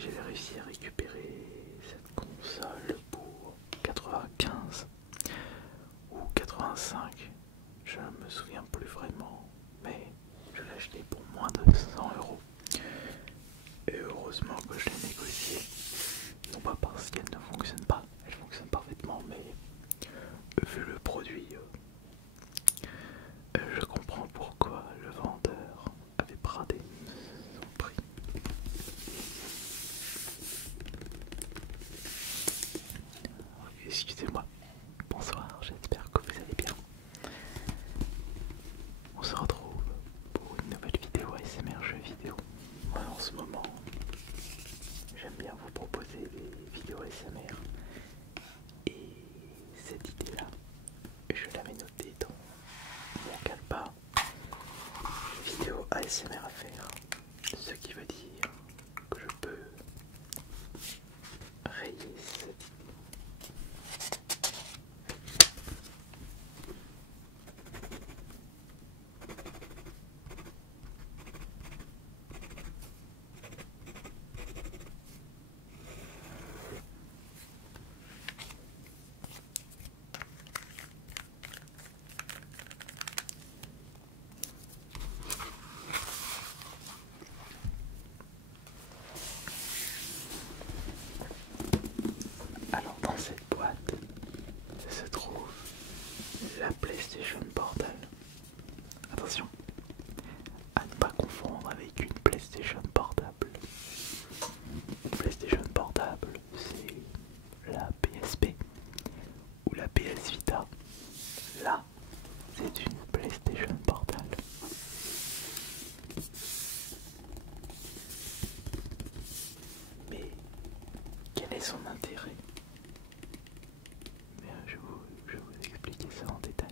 j'ai réussi à récupérer cette console pour 95 ou 85, je ne me souviens plus vraiment, mais je l'ai acheté pour moins de 100 €. Et heureusement que je l'ai négocié, non pas parce qu'elle ne fonctionne pas, elle fonctionne parfaitement, mais vu le produit, je comprends pourquoi le vendeur avait bradé son prix. Excusez-moi, bonsoir, j'espère que vous allez bien. On se retrouve pour une nouvelle vidéo ASMR jeux vidéo. Moi en ce moment, j'aime bien vous proposer des vidéos ASMR. Et cette idée-là, je l'avais notée dans mon calepin vidéo ASMR à faire. Ce qui veut dire que je peux rayer cette idée. Alors dans cette boîte se trouve la PlayStation Portal. Attention, à ne pas confondre avec une PlayStation portable. Une PlayStation portable, c'est la PSP ou la PS Vita. Là, c'est une PlayStation portable. Mais quel est son intérêt? Bien, je vais vous expliquer ça en détail.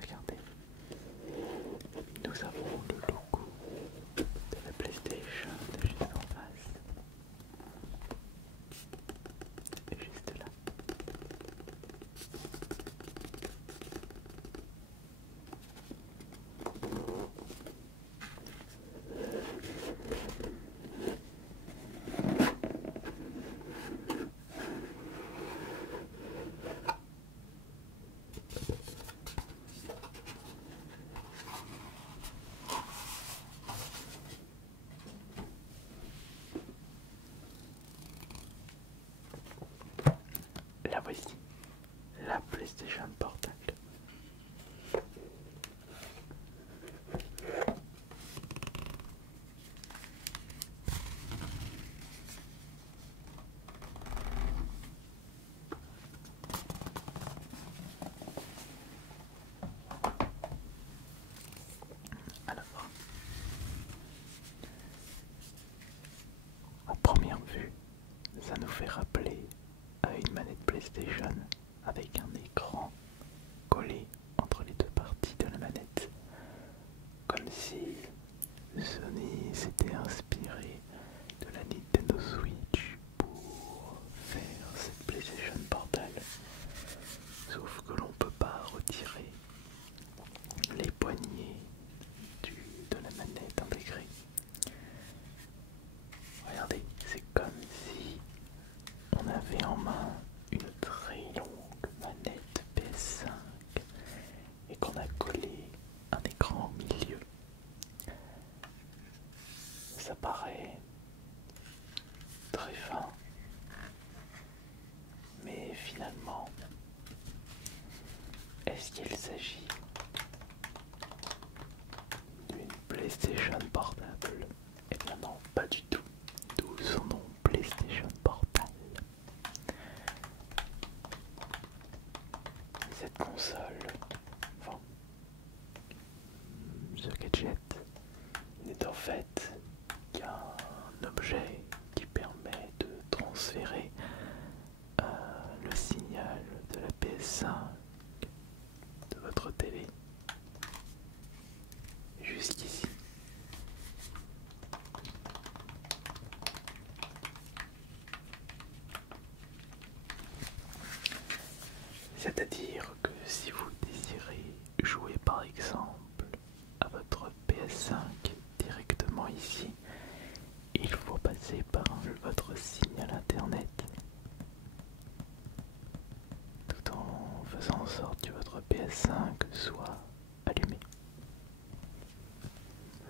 Regardez, nous avons le logo de la PlayStation juste en face, et juste là. La voici, la PlayStation Portable. Alors, à première vue, ça nous fait rappeler à une manette PlayStation avec un écran collé entre les deux parties de la manette, comme si Sony s'était inspiré de la Nintendo Switch pour faire très fin. Mais finalement, est-ce qu'il s'agit d'une PlayStation portable? Eh bien non, pas du tout. D'où son nom PlayStation Portable. Cette console, enfin, ce gadget, n'est en fait qu'un objet qui permet de transférer le signal de la PS5 de votre télé jusqu'ici. C'est-à-dire que si vous désirez jouer par exemple à votre PS5 directement ici, il faut passer par votre signal internet tout en faisant en sorte que votre PS5 soit allumé.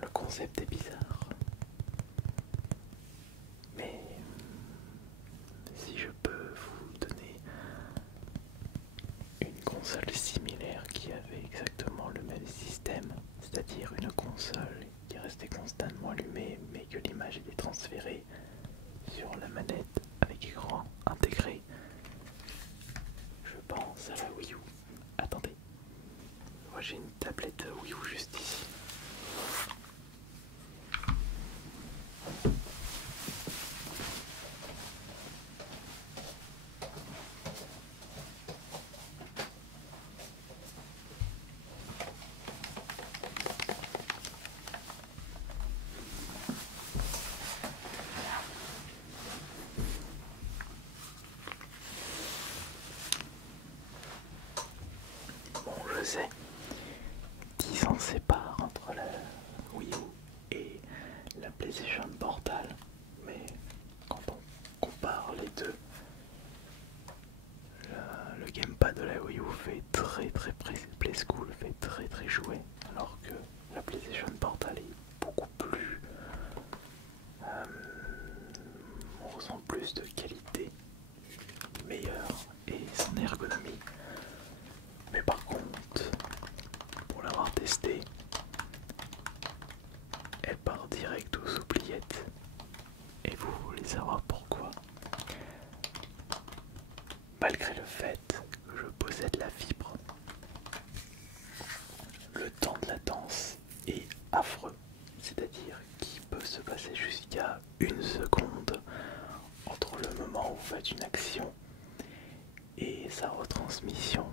Le concept est bizarre, mais si je peux vous donner une console similaire qui avait exactement le même système, c'est-à-dire une console qui restait constamment allumée mais que l'image était transférée sur la manette avec écran intégré. Je pense à la Wii U. Attendez, moi j'ai une tablette Wii U juste ici. Bon, je sais, 10 ans sépare entre la Wii U et la PlayStation Portable, mais quand on compare les deux, le gamepad de la Wii U fait très play school, fait très jouet, alors que la PlayStation Portable est beaucoup plus... on ressent plus de qualité, meilleure, et son ergonomie. Mais par contre, pour l'avoir testé, elle part direct aux oubliettes. Et vous voulez savoir pourquoi? Malgré le fait que je possède la fibre, le temps de latence est affreux. C'est-à-dire qu'il peut se passer jusqu'à 1 seconde entre le moment où vous faites une action et sa retransmission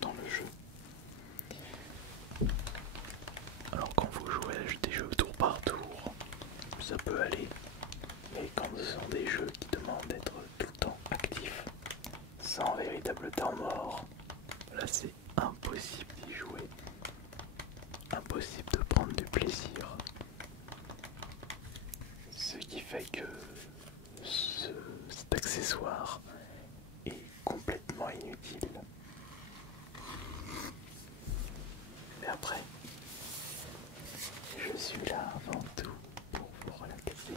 dans le jeu. Alors quand vous jouez à des jeux tour par tour, ça peut aller, mais quand ce sont des jeux qui demandent d'être tout le temps actifs, sans véritable temps mort, là c'est impossible d'y jouer, impossible de prendre du plaisir. Ce qui fait que cet accessoire est complètement inutile. Mais après, je suis là avant tout pour vous relaxer.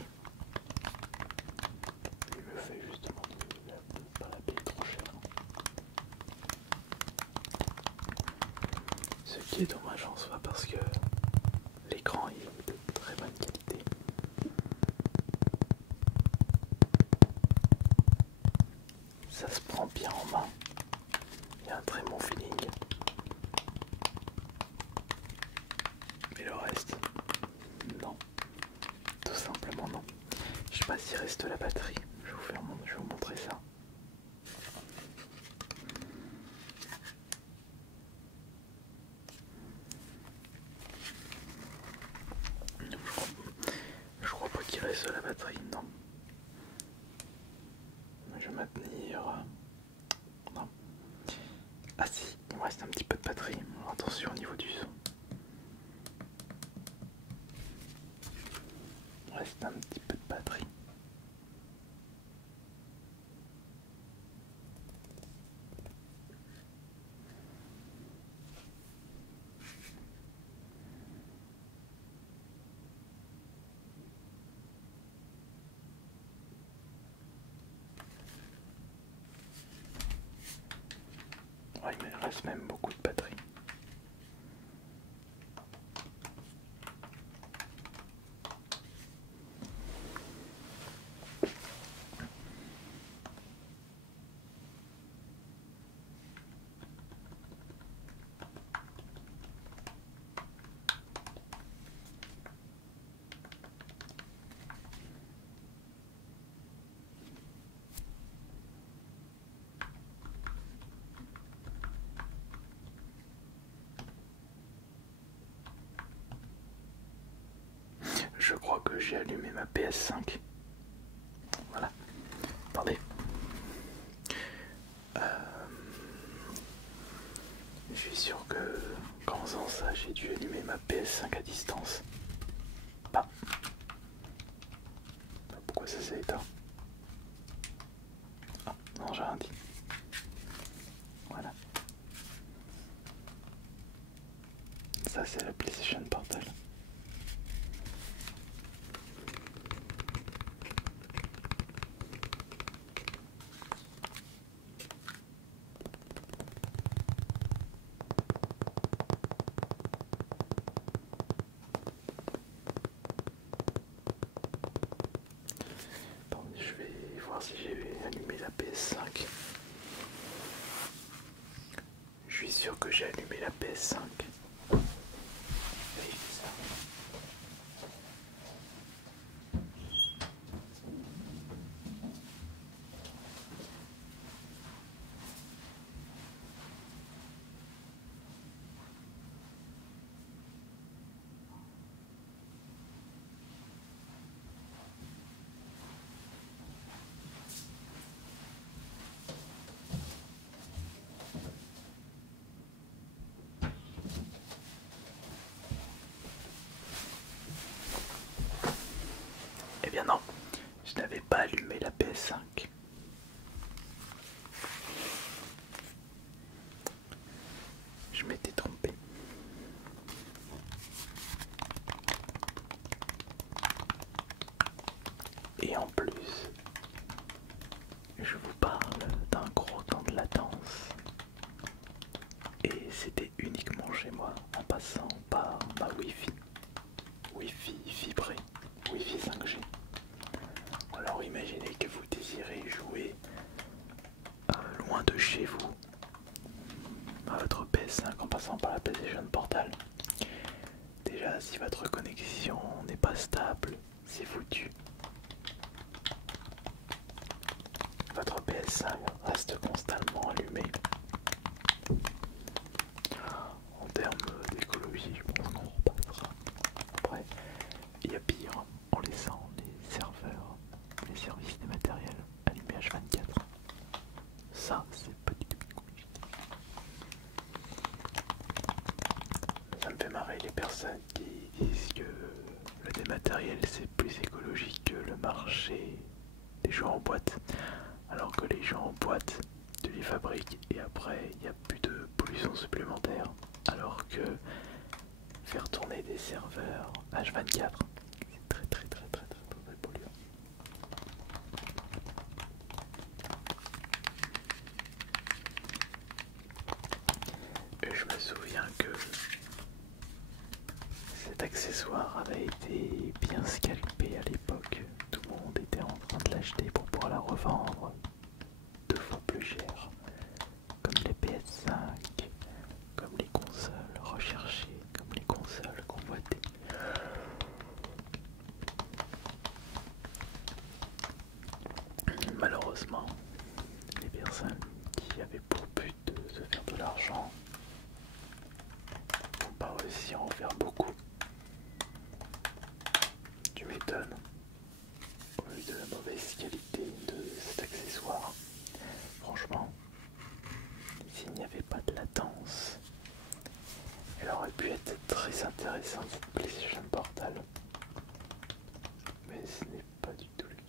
Et je fais justement de pas la payer trop cher. Ce qui est dommage en soi parce que l'écran est de très bonne qualité. Ça se prend bien en main. Il y a un très bon feeling. Mais le reste, non. Tout simplement non. Je sais pas s'il reste la batterie. Je vais vous montrer ça. Je crois pas qu'il reste la batterie, non. Je vais maintenir... Non. Ah si, il me reste un petit peu de batterie. Alors attention au niveau du son. Il me reste un petit peu de batterie. j'ai allumé ma PS5. Voilà. Attendez. Je suis sûr que qu'en faisant ça, j'ai dû allumer ma PS5 à distance. Bah. Pourquoi ça s'est éteint? Ah, non, j'ai rien dit. Voilà. Ça, c'est la PlayStation Portal. Attendez, je vais voir si j'ai allumé la PS5. Je suis sûr que j'ai allumé la PS5. Vérifiez ça. Eh bien non, je n'avais pas allumé la PS5. Je m'étais trompé. Et en plus, je vous parle d'un gros temps de latence. Et c'était uniquement chez moi en passant par ma Wi-Fi. Wi-Fi fibré, Wi-Fi 5G. Alors imaginez que vous désirez jouer loin de chez vous à votre PS5 en passant par la PlayStation Portal. Déjà, si votre connexion n'est pas stable, c'est foutu. Votre PS5 reste constamment allumé. En termes d'écologie, je pense qu'on repassera. Après, il y a pire en laissant les serveurs, les services des matériels allumés H24. Ça, c'est pas du tout écologique. Ça me fait marrer les personnes qui disent que le dématériel c'est plus écologique que le marché des jeux en boîte. Alors que les jeux en boîte, tu les fabriques et après il n'y a plus de pollution supplémentaire. Alors que faire tourner des serveurs H24, c'est très polluant. Et je me souviens que cet accessoire avait été bien scalpé à l'époque. Tout le monde était en train de l'acheter pour pouvoir la revendre 2 fois plus cher. Comme les PS5, comme les consoles recherchées, comme les consoles convoitées. Malheureusement, les personnes qui avaient pour but de se faire de l'argent n'ont pas réussi à en faire beaucoup. Tu m'étonnes, au vu de la mauvaise qualité de cet accessoire. Franchement, s'il n'y avait pas de latence, elle aurait pu être très intéressante cette PlayStation Portal. Mais ce n'est pas du tout le cas.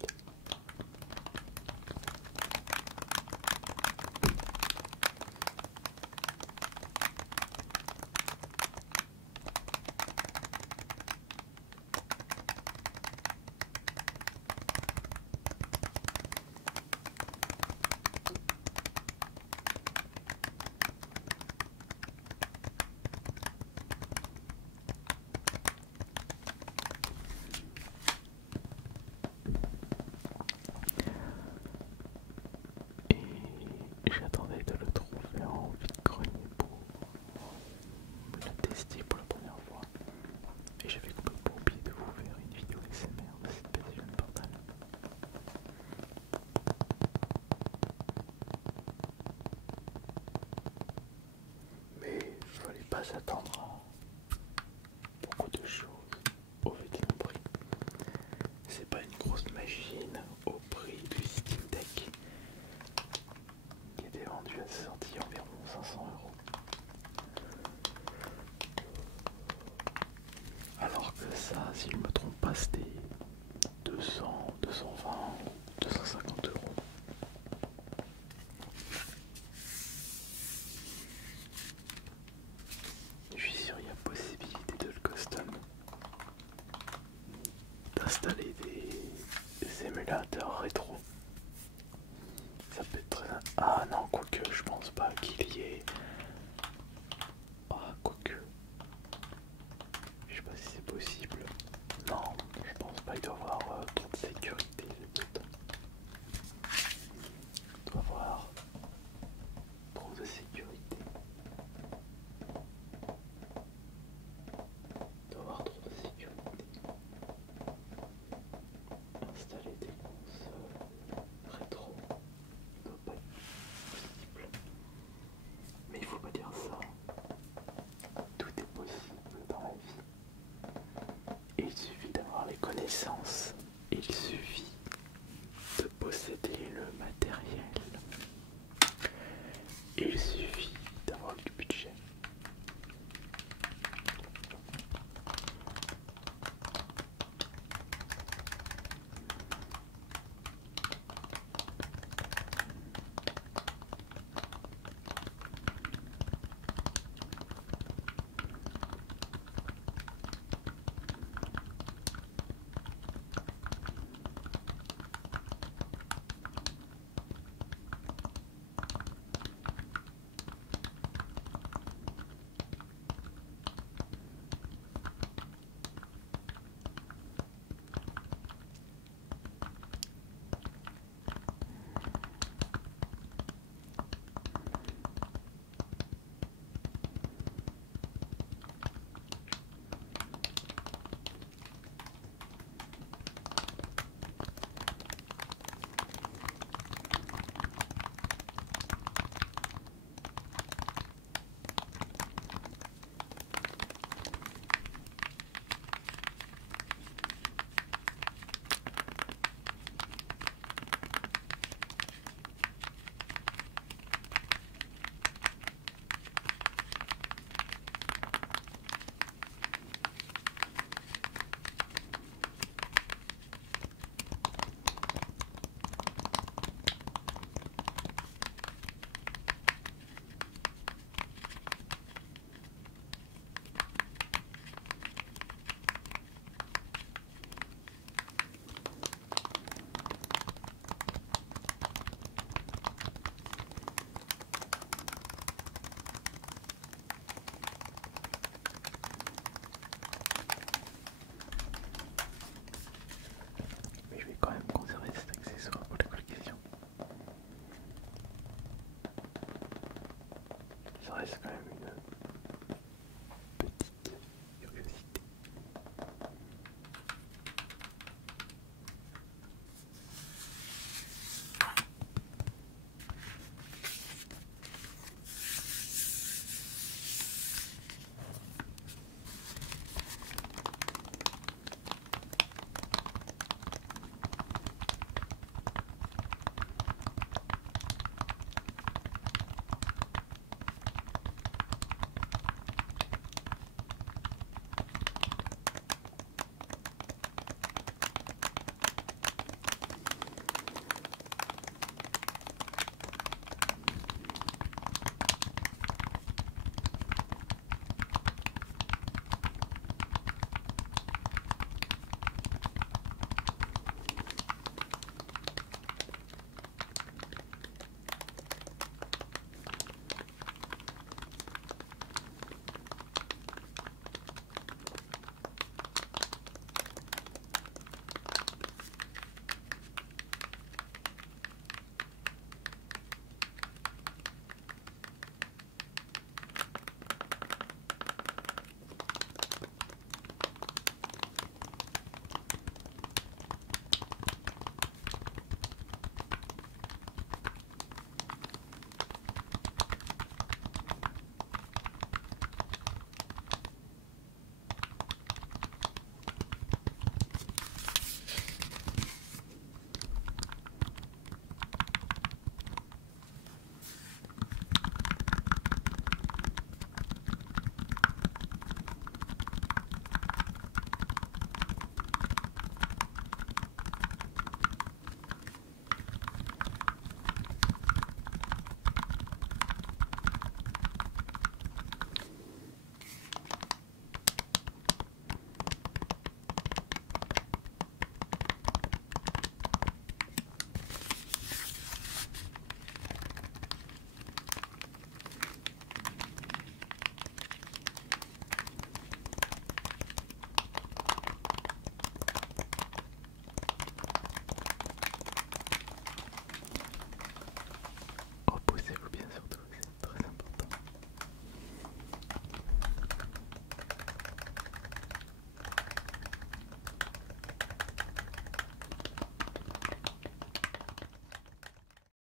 reste quand même